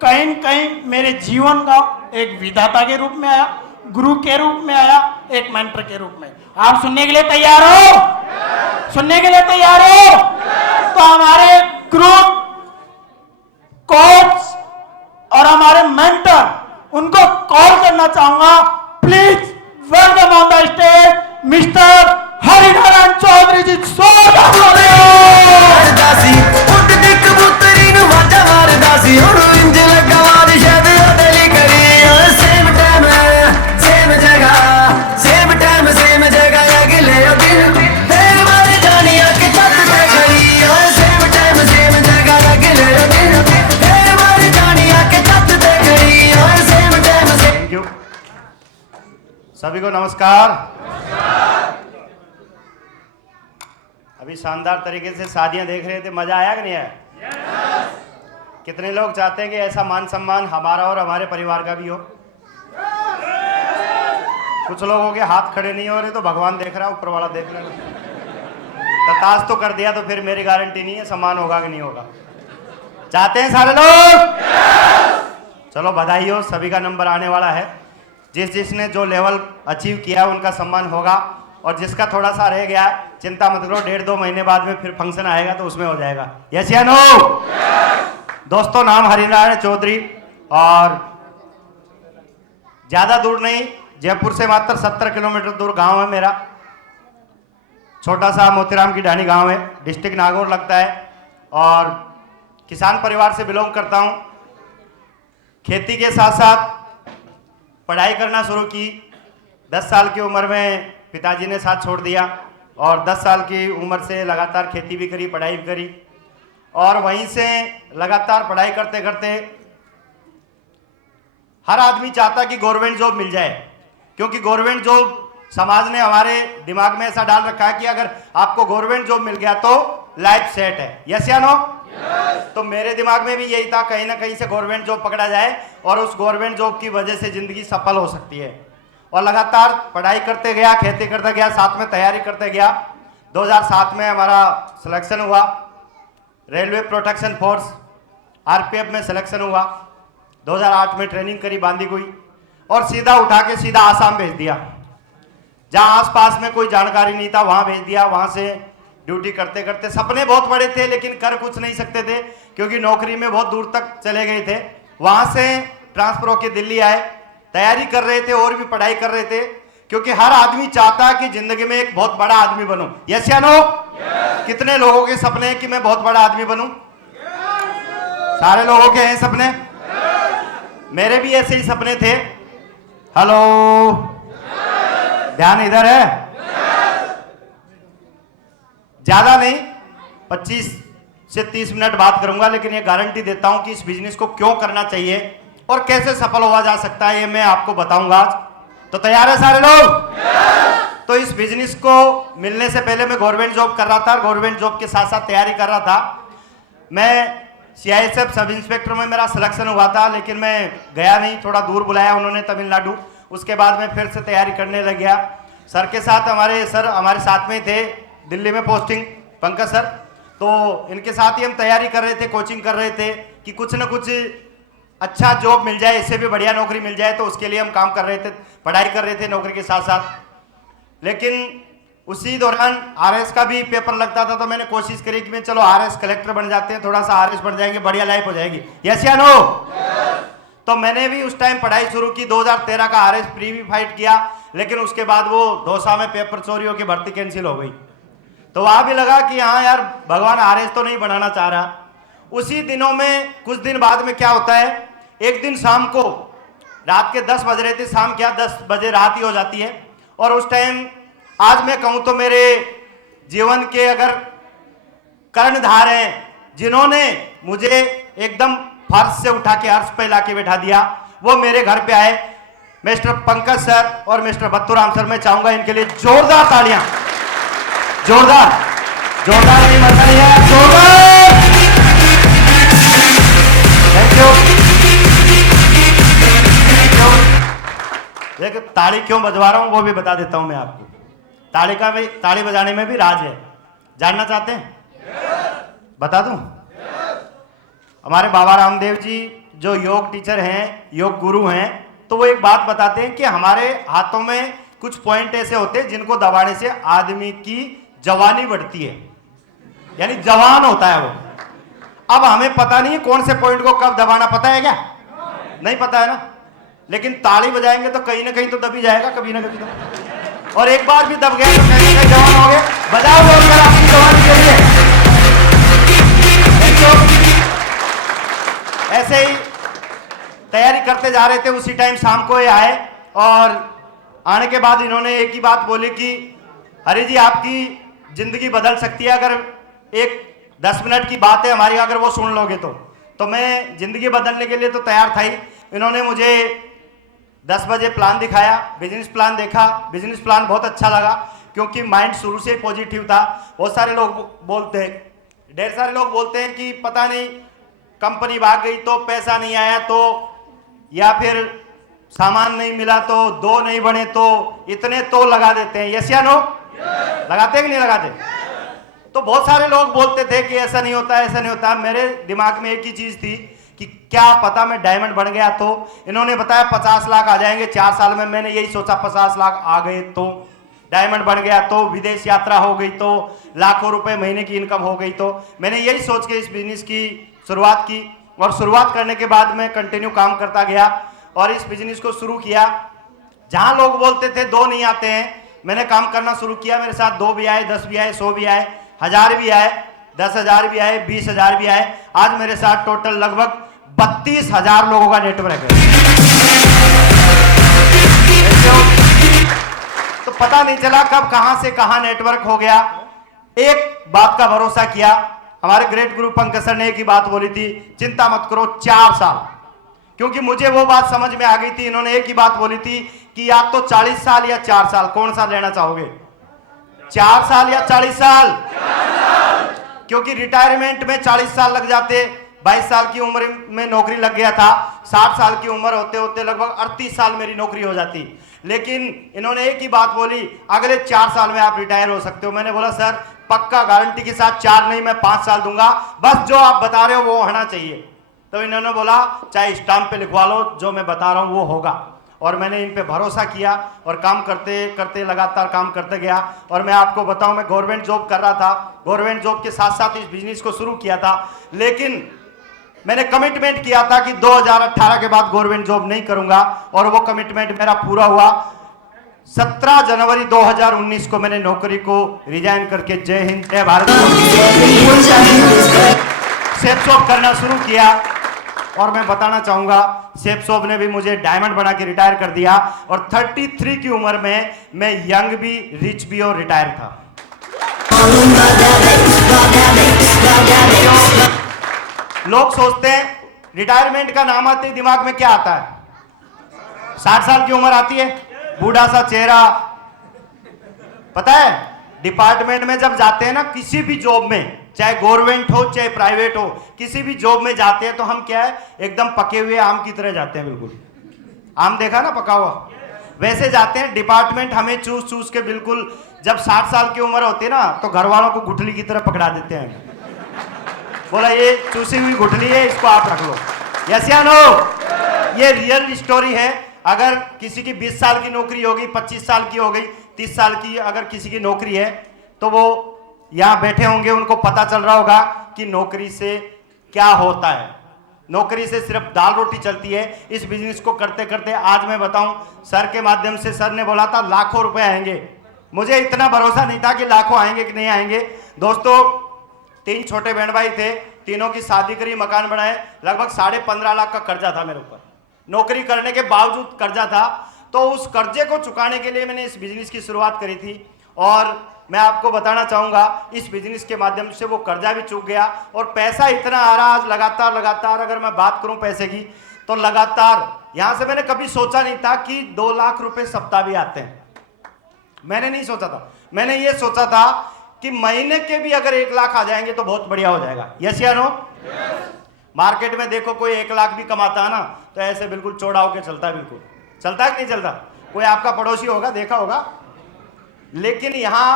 कहीं न कहीं मेरे जीवन का एक विधाता के रूप में आया, गुरु के रूप में आया, एक मेंटर के रूप में। आप सुनने के लिए तैयार हो? सुनने के लिए तैयार हो? तो हमारे गुरु, कोच और हमारे मेंटर, उनको कॉल करना चाहूंगा। Please welcome on the stage mister Harinarayan Chaudhary ji. सभी को नमस्कार। अभी शानदार तरीके से शादियां देख रहे थे, मजा आया कि नहीं आया? कितने लोग चाहते हैं कि ऐसा मान सम्मान हमारा और हमारे परिवार का भी हो? कुछ लोगों के हाथ खड़े नहीं हो रहे, तो भगवान देख रहा है, ऊपर वाला देख रहा है। तताश तो कर दिया तो फिर मेरी गारंटी नहीं है सम्मान होगा कि नहीं होगा। चाहते हैं सारे लोग? चलो बधाई हो, सभी का नंबर आने वाला है। जिसने जो लेवल अचीव किया उनका सम्मान होगा, और जिसका थोड़ा सा रह गया चिंता मत करो, 1.5-2 महीने बाद में फिर फंक्शन आएगा तो उसमें हो जाएगा। यस या नो? दोस्तों, नाम हरिनारायण चौधरी, और ज्यादा दूर नहीं, जयपुर से मात्र 70 किलोमीटर दूर गांव है मेरा। छोटा सा मोतीराम की ढाणी गांव है, डिस्ट्रिक्ट नागौर लगता है, और किसान परिवार से बिलोंग करता हूं। खेती के साथ साथ पढ़ाई करना शुरू की। 10 साल की उम्र में पिताजी ने साथ छोड़ दिया, और 10 साल की उम्र से लगातार खेती भी करी, पढ़ाई भी करी, और वहीं से लगातार पढ़ाई करते करते हर आदमी चाहता कि गवर्नमेंट जॉब मिल जाए, क्योंकि गवर्नमेंट जॉब समाज ने हमारे दिमाग में ऐसा डाल रखा है कि अगर आपको गवर्नमेंट जॉब मिल गया तो लाइफ सेट है। यस या नो? तो मेरे दिमाग में भी यही था, कहीं ना कहीं से गवर्नमेंट जॉब पकड़ा जाए और उस गवर्नमेंट जॉब की वजह से जिंदगी सफल हो सकती है। और लगातार पढ़ाई करते गया, खेती करते गया, साथ में तैयारी करते गया। 2007 में हमारा सिलेक्शन हुआ, रेलवे प्रोटेक्शन फोर्स आरपीएफ में सिलेक्शन हुआ। 2008 में ट्रेनिंग करी बांदीकुई, और सीधा उठा के सीधा आसाम भेज दिया। जहां आसपास में कोई जानकारी नहीं था वहां भेज दिया। वहां से ड्यूटी करते करते सपने बहुत बड़े थे, लेकिन कर कुछ नहीं सकते थे, क्योंकि नौकरी में बहुत दूर तक चले गए थे। वहां से ट्रांसफर होकर दिल्ली आए, तैयारी कर रहे थे और भी पढ़ाई कर रहे थे, क्योंकि हर आदमी चाहता है कि जिंदगी में एक बहुत बड़ा आदमी बनूं। यस या नो? कितने लोगों के सपने हैं कि मैं बहुत बड़ा आदमी बनूं? सारे लोगों के हैं सपने? मेरे भी ऐसे ही सपने थे। हेलो, ध्यान इधर है। ज्यादा नहीं, 25 से 30 मिनट बात करूंगा, लेकिन ये गारंटी देता हूं कि इस बिजनेस को क्यों करना चाहिए और कैसे सफल हुआ जा सकता है, ये मैं आपको बताऊंगा आज। तो तैयार है सारे लोग? तो इस बिजनेस को मिलने से पहले मैं गवर्नमेंट जॉब कर रहा था, गवर्नमेंट जॉब के साथ साथ तैयारी कर रहा था। मैं सीआईएसएफ सब इंस्पेक्टर में मेरा सिलेक्शन हुआ था, लेकिन मैं गया नहीं, थोड़ा दूर बुलाया उन्होंने, तमिलनाडु। उसके बाद मैं फिर से तैयारी करने लग गया। सर के साथ, सर हमारे साथ में थे, दिल्ली में पोस्टिंग, पंकज सर, तो इनके साथ ही हम तैयारी कर रहे थे, कोचिंग कर रहे थे कि कुछ ना कुछ अच्छा जॉब मिल जाए, इससे भी बढ़िया नौकरी मिल जाए। तो उसके लिए हम काम कर रहे थे, पढ़ाई कर रहे थे नौकरी के साथ साथ। लेकिन उसी दौरान आरएस का भी पेपर लगता था, तो मैंने कोशिश करी कि मैं चलो आरएस कलेक्टर बन जाते हैं, थोड़ा सा आरएस बन जाएंगे, बढ़िया लाइफ हो जाएगी। यस या नो? तो मैंने भी उस टाइम पढ़ाई शुरू की। 2013 का आरएस प्री भी फाइट किया, लेकिन उसके बाद वो दौसा में पेपर चोरी होकर भर्ती कैंसिल हो गई। तो वहां भी लगा कि हाँ यार, भगवान आरएस तो नहीं बनाना चाह रहा। उसी दिनों में कुछ दिन बाद में क्या होता है, एक दिन शाम को, रात के 10 बज रहे थे, शाम क्या 10 बजे रात ही हो जाती है। और उस टाइम आज मैं कहूं तो मेरे जीवन के अगर कर्णधार हैं, जिन्होंने मुझे एकदम फर्श से उठा के अर्श पे लाके बैठा दिया, वो मेरे घर पे आए, मिस्टर पंकज सर और मिस्टर बत्तूराम सर। मैं चाहूंगा इनके लिए जोरदार तालियां। जोरदार, जोरदार नहीं, मजा नहीं है, जोरदार। Thank you. देखो ताली क्यों बजवा रहा हूं वो भी बता देता हूं मैं आपको। ताली बजाने में भी राज है, जानना चाहते हैं? बता दूं? हमारे बाबा रामदेव जी जो योग टीचर हैं, योग गुरु हैं, तो वो एक बात बताते हैं कि हमारे हाथों में कुछ पॉइंट ऐसे होते हैं जिनको दबाने से आदमी की जवानी बढ़ती है, यानी जवान होता है वो। अब हमें पता नहीं है कौन से पॉइंट को कब दबाना, पता है क्या? नहीं पता है ना, लेकिन ताली बजाएंगे तो कहीं ना कहीं तो दबी जाएगा, कभी ना कभी तो। और एक बार भी दब गया तो कहीं ना कहीं जवान हो गए। बजाओ जोरदार आपकी जवानी के लिए। ऐसे ही तैयारी करते जा रहे थे, उसी टाइम शाम को ये आए और आने के बाद इन्होंने एक ही बात बोली कि हरि जी आपकी जिंदगी बदल सकती है अगर एक 10 मिनट की बात है हमारी, अगर वो सुन लोगे तो मैं जिंदगी बदलने के लिए तो तैयार था ही। इन्होंने मुझे 10 बजे प्लान दिखाया, बिजनेस प्लान देखा, बिजनेस प्लान बहुत अच्छा लगा क्योंकि माइंड शुरू से पॉजिटिव था। बहुत सारे लोग बोलते हैं, ढेर सारे लोग बोलते हैं कि पता नहीं कंपनी भाग गई तो, पैसा नहीं आया तो, या फिर सामान नहीं मिला तो, 2 नहीं बने तो, इतने तो लगा देते हैं। यस या नो? लगाते हैं कि नहीं लगाते? तो बहुत सारे लोग बोलते थे कि ऐसा नहीं होता, ऐसा नहीं होता। मेरे दिमाग में एक ही चीज थी कि क्या पता मैं डायमंड बन गया तो। इन्होंने बताया 50 लाख आ जाएंगे 4 साल में, मैंने यही सोचा 50 लाख आ गए तो, डायमंड बन गया तो, विदेश यात्रा हो गई तो, लाखों रुपए महीने की इनकम हो गई तो। मैंने यही सोच के इस बिजनेस की शुरुआत की और शुरुआत करने के बाद मैं कंटिन्यू काम करता गया और इस बिजनेस को शुरू किया। जहां लोग बोलते थे 2 नहीं आते हैं, मैंने काम करना शुरू किया। मेरे साथ 2 भी आए, 10 भी आए, 100 भी आए, 1000 भी आए, 10,000 भी आए, 20,000 भी आए। आज मेरे साथ टोटल लगभग 32,000 लोगों का नेटवर्क है। तो पता नहीं चला कब कहां से कहां नेटवर्क हो गया। एक बात का भरोसा किया, हमारे ग्रेट गुरु पंकज सर ने एक ही बात बोली थी, चिंता मत करो 4 साल। क्योंकि मुझे वो बात समझ में आ गई थी। इन्होंने एक ही बात बोली थी कि या तो 40 साल या 4 साल, कौन सा लेना चाहोगे? 4 साल या 40 साल? क्योंकि रिटायरमेंट में 40 साल लग जाते, 22 साल की उम्र में नौकरी लग गया था, 60 साल की उम्र होते होते लगभग 38 साल मेरी नौकरी हो जाती। लेकिन इन्होंने एक ही बात बोली, अगले 4 साल में आप रिटायर हो सकते हो। मैंने बोला सर पक्का गारंटी के साथ 4 नहीं, मैं 5 साल दूंगा, बस जो आप बता रहे हो वो होना चाहिए। तो इन्होंने बोला चाहे स्टाम्प पे लिखवा लो, जो मैं बता रहा हूं वो होगा। और मैंने इन पे भरोसा किया और काम करते करते लगातार काम करते गया। और मैं आपको बताऊं, मैं गवर्नमेंट जॉब कर रहा था, गवर्नमेंट जॉब के साथ साथ इस बिजनेस को शुरू किया था। लेकिन मैंने कमिटमेंट किया था कि 2018 के बाद गवर्नमेंट जॉब नहीं करूंगा और वो कमिटमेंट मेरा पूरा हुआ। 17 जनवरी 2019 को मैंने नौकरी को रिजाइन करके जय हिंद जय भारत सेफ शॉप करना शुरू किया। और मैं बताना चाहूंगा सेफ शॉप ने भी मुझे डायमंड बना के रिटायर कर दिया। और 33 की उम्र में मैं यंग भी, रिच भी और रिटायर था। लोग सोचते हैं रिटायरमेंट का नाम आते ही दिमाग में क्या आता है? 60 साल की उम्र आती है, बूढ़ा सा चेहरा। पता है डिपार्टमेंट में जब जाते हैं ना, किसी भी जॉब में, चाहे गवर्नमेंट हो चाहे प्राइवेट हो, किसी भी जॉब में जाते हैं तो हम क्या है, एकदम पके हुए आम की तरह जाते हैं। बिल्कुल आम देखा ना पका हुआ, वैसे जाते हैं। डिपार्टमेंट हमें चूस चूस के बिल्कुल, जब 60 साल की उम्र होती है ना तो घर वालों को गुठली की तरह पकड़ा देते हैं। बोला ये चूसी हुई गुठली है, इसको आप रख लो। यस या नो? ये रियल स्टोरी है। अगर किसी की 20 साल की नौकरी होगी, 25 साल की हो गई, 30 साल की अगर किसी की नौकरी है तो वो यहां बैठे होंगे, उनको पता चल रहा होगा कि नौकरी से क्या होता है। नौकरी से सिर्फ दाल रोटी चलती है। इस बिजनेस को करते करते आज मैं बताऊं, सर के माध्यम से, सर ने बोला था लाखों रुपए आएंगे। मुझे इतना भरोसा नहीं था कि लाखों आएंगे कि नहीं आएंगे। दोस्तों 3 छोटे बहन भाई थे, तीनों की शादी करी, मकान बनाए, लगभग 15.5 लाख का कर्जा था मेरे ऊपर। नौकरी करने के बावजूद कर्जा था। तो उस कर्जे को चुकाने के लिए मैंने इस बिजनेस की शुरुआत करी थी। और मैं आपको बताना चाहूंगा इस बिजनेस के माध्यम से वो कर्जा भी चूक गया और पैसा इतना आ रहा आज लगातार। अगर मैं बात करूं पैसे की तो लगातार यहां से मैंने कभी सोचा नहीं था कि 2 लाख रुपए सप्ताह भी आते हैं। मैंने नहीं सोचा था। मैंने ये सोचा था कि महीने के भी अगर 1 लाख आ जाएंगे तो बहुत बढ़िया हो जाएगा। यस या नो? मार्केट में देखो कोई 1 लाख भी कमाता है ना तो ऐसे बिल्कुल चौड़ा होकर चलता है। बिल्कुल चलता है कि नहीं चलता? कोई आपका पड़ोसी होगा, देखा होगा। लेकिन यहां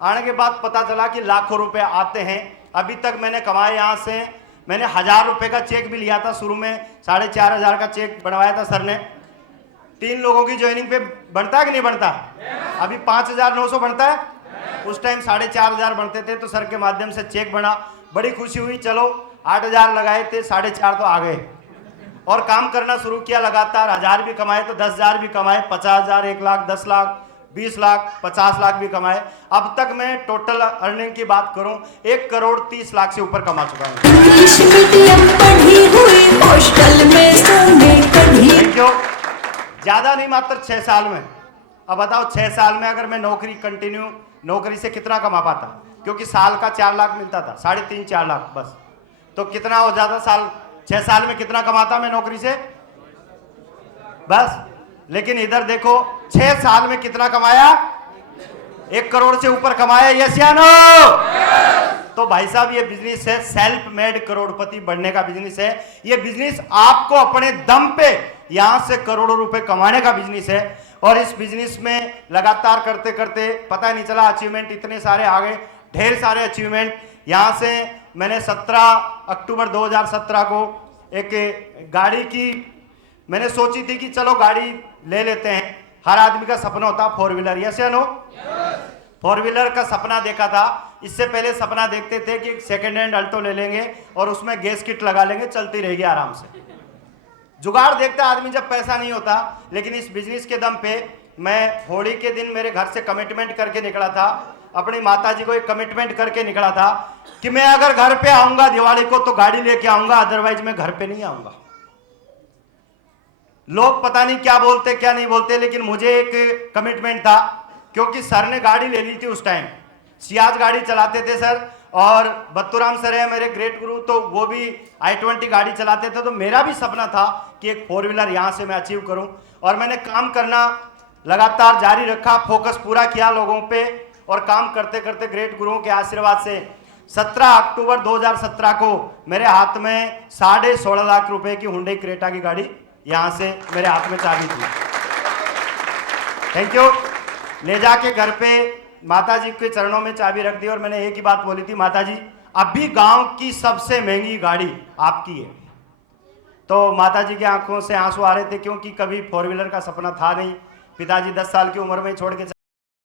आने के बाद पता चला कि लाखों रुपए आते हैं। अभी तक मैंने कमाए यहां से मैंने 1000 रुपए का चेक भी लिया था शुरू में, 4500 का चेक बनवाया था सर ने। 3 लोगों की ज्वाइनिंग पे बनता है कि नहीं बनता? अभी 5900 बनता है, उस टाइम 4500 बनते थे। तो सर के माध्यम से चेक बना, बड़ी खुशी हुई। चलो 8000 लगाए थे, 4.5 तो आ गए और काम करना शुरू किया लगातार। 1000 भी कमाए तो 10,000 भी कमाए, 50,000, 1 लाख, 10 लाख, 20 लाख, 50 लाख भी कमाए। अब तक मैं टोटल अर्निंग की बात करूं 1 करोड़ 30 लाख से ऊपर कमा चुका हूं। इंग्लिश मीडियम पढ़ी हुई, हॉस्टल में सोने कढ़ी। Thank you. ज्यादा नहीं, मात्र 6 साल में। अब बताओ 6 साल में अगर मैं नौकरी कंटिन्यू नौकरी से कितना कमा पाता, क्योंकि साल का 4 लाख मिलता था, 3.5-4 लाख बस। तो कितना हो जाता साल, 6 साल में कितना कमाता मैं नौकरी से बस। लेकिन इधर देखो 6 साल में कितना कमाया, 1 करोड़ से ऊपर कमाया। यस या नो? तो भाई साहब ये बिजनेस है, सेल्फ मेड करोड़पति बनने का बिजनेस है। ये बिजनेस आपको अपने दम पे यहां से करोड़ों रुपए कमाने का बिजनेस है। और इस बिजनेस में लगातार करते करते पता नहीं चला अचीवमेंट इतने सारे आ गए, ढेर सारे अचीवमेंट। यहां से मैंने 17 अक्टूबर 2017 को एक गाड़ी की मैंने सोची थी कि चलो गाड़ी ले लेते हैं। हर आदमी का सपना होता है 4 व्हीलर, यस या नो? 4 व्हीलर का सपना देखा था। इससे पहले सपना देखते थे कि सेकेंड हैंड अल्टो ले लेंगे और उसमें गैस किट लगा लेंगे, चलती रहेगी आराम से। जुगाड़ देखता आदमी जब पैसा नहीं होता। लेकिन इस बिजनेस के दम पे मैं होली के दिन मेरे घर से कमिटमेंट करके निकला था, अपनी माताजी को एक कमिटमेंट करके निकला था कि मैं अगर घर पे आऊंगा दिवाली को तो गाड़ी लेके आऊंगा, अदरवाइज मैं घर पे नहीं आऊंगा। लोग पता नहीं क्या बोलते क्या नहीं बोलते, लेकिन मुझे एक कमिटमेंट था, क्योंकि सर ने गाड़ी ले ली थी उस टाइम। सियाज गाड़ी चलाते थे सर, और बत्तूराम सर है मेरे ग्रेट गुरु, तो वो भी i20 गाड़ी चलाते थे। तो मेरा भी सपना था कि एक 4 व्हीलर यहां से मैं अचीव करूं। और मैंने काम करना लगातार जारी रखा, फोकस पूरा किया लोगों पे, और काम करते करते ग्रेट गुरुओं के आशीर्वाद से 17 अक्टूबर 2017 को मेरे हाथ में 16.5 लाख रुपए की हुंडई क्रेटा की गाड़ी यहां से मेरे हाथ में चाबी थी। Thank you. ले जाके घर पे माताजी के चरणों में चाबी रख दी और मैंने एक ही बात बोली थी, माताजी अभी गांव की सबसे महंगी गाड़ी आपकी है। तो माताजी की आंखों से आंसू आ रहे थे, क्योंकि कभी 4 व्हीलर का सपना था नहीं। पिताजी 10 साल की उम्र में छोड़ के